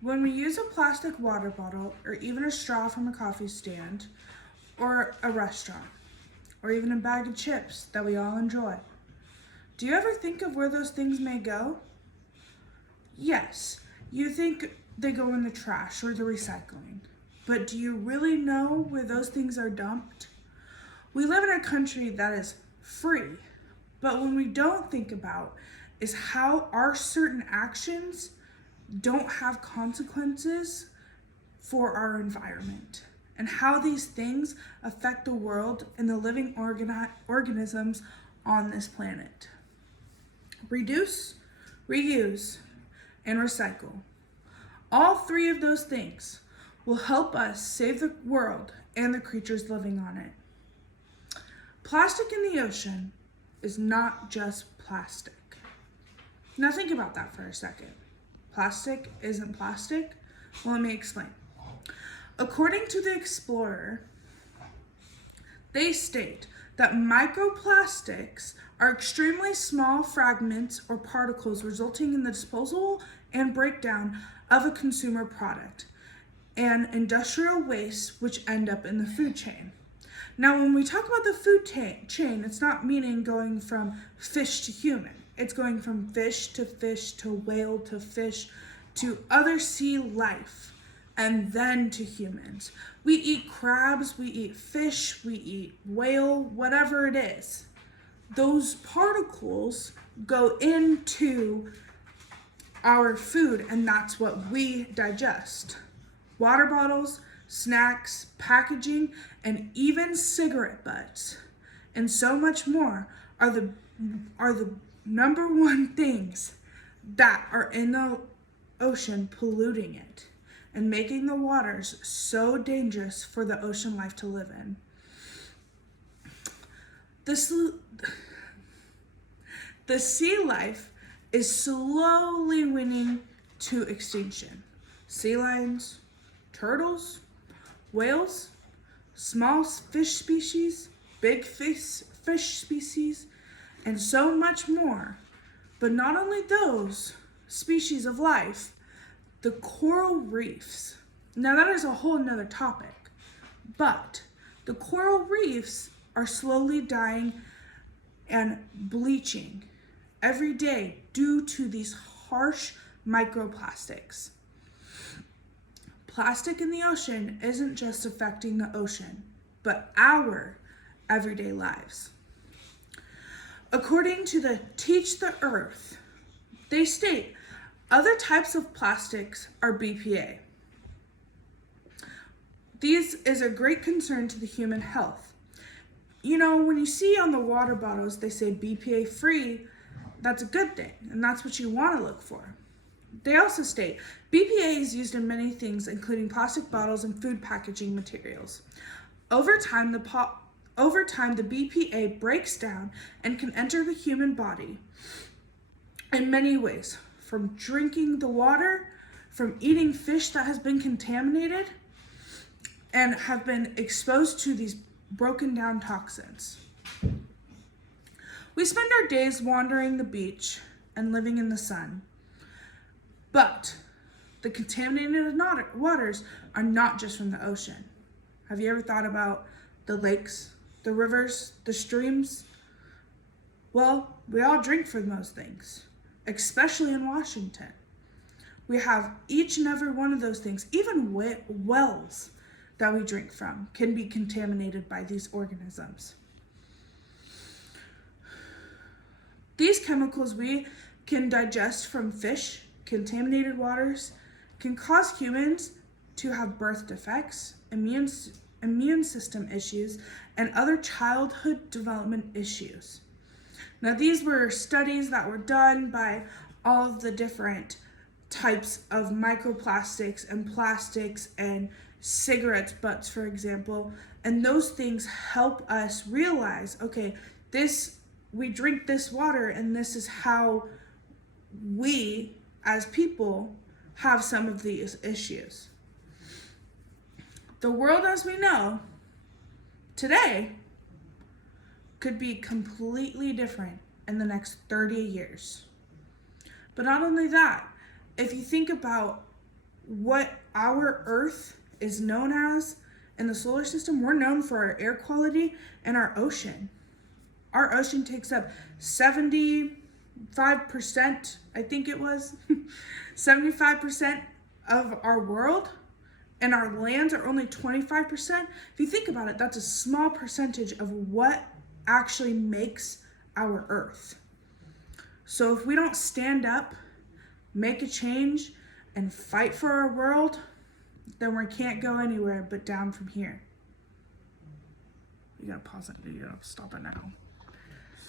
When we use a plastic water bottle or even a straw from a coffee stand or a restaurant or even a bag of chips that we all enjoy, do you ever think of where those things may go? Yes, you think they go in the trash or the recycling. But do you really know where those things are dumped? We live in a country that is free, but when we don't think about is how our certain actions don't have consequences for our environment and how these things affect the world and the living organisms on this planet. Reduce, reuse, and recycle. All three of those things will help us save the world and the creatures living on it. Plastic in the ocean is not just plastic. Now think about that for a second. Plastic isn't plastic? Well, let me explain. According to the Explorer, they state that microplastics are extremely small fragments or particles resulting in the disposal and breakdown of a consumer product and industrial waste which end up in the food chain. Now, when we talk about the food chain, it's not meaning going from fish to human. It's going from fish to whale to fish to other sea life and then to humans. We eat crabs, we eat fish, we eat whale, whatever it is. Those particles go into our food and that's what we digest. Water bottles, snacks, packaging, and even cigarette butts, and so much more are the number one things that are in the ocean polluting it and making the waters so dangerous for the ocean life to live in. The sea life is slowly winning to extinction. Sea lions, turtles, whales, small fish species, big fish species, and so much more. But not only those species of life, the coral reefs. Now that is a whole nother topic, but the coral reefs are slowly dying and bleaching every day due to these harsh microplastics. Plastic in the ocean isn't just affecting the ocean, but our everyday lives. According to the Teach the Earth, they state other types of plastics are BPA. This is a great concern to the human health. You know, when you see on the water bottles they say BPA free, that's a good thing, and that's what you want to look for. They also state BPA is used in many things, including plastic bottles and food packaging materials. Over time, the BPA breaks down and can enter the human body in many ways, from drinking the water, from eating fish that has been contaminated, and have been exposed to these broken down toxins. We spend our days wandering the beach and living in the sun. But the contaminated waters are not just from the ocean. Have you ever thought about the lakes, the rivers, the streams? Well, we all drink from those things, especially in Washington. We have each and every one of those things, even wells that we drink from can be contaminated by these organisms. These chemicals we can digest from fish, contaminated waters, can cause humans to have birth defects, immune system issues, and other childhood development issues. Now, these were studies that were done by all of the different types of microplastics and plastics and cigarette butts, for example, and those things help us realize, okay, we drink this water and this is how we as people have some of these issues. The world as we know today could be completely different in the next 30 years. But not only that, if you think about what our Earth is known as in the solar system, we're known for our air quality and our ocean. Our ocean takes up 75%, I think it was, 75% of our world, and our lands are only 25%. If you think about it, that's a small percentage of what actually makes our Earth. So if we don't stand up, make a change, and fight for our world, then we can't go anywhere but down from here. You gotta pause it. You gotta stop it now.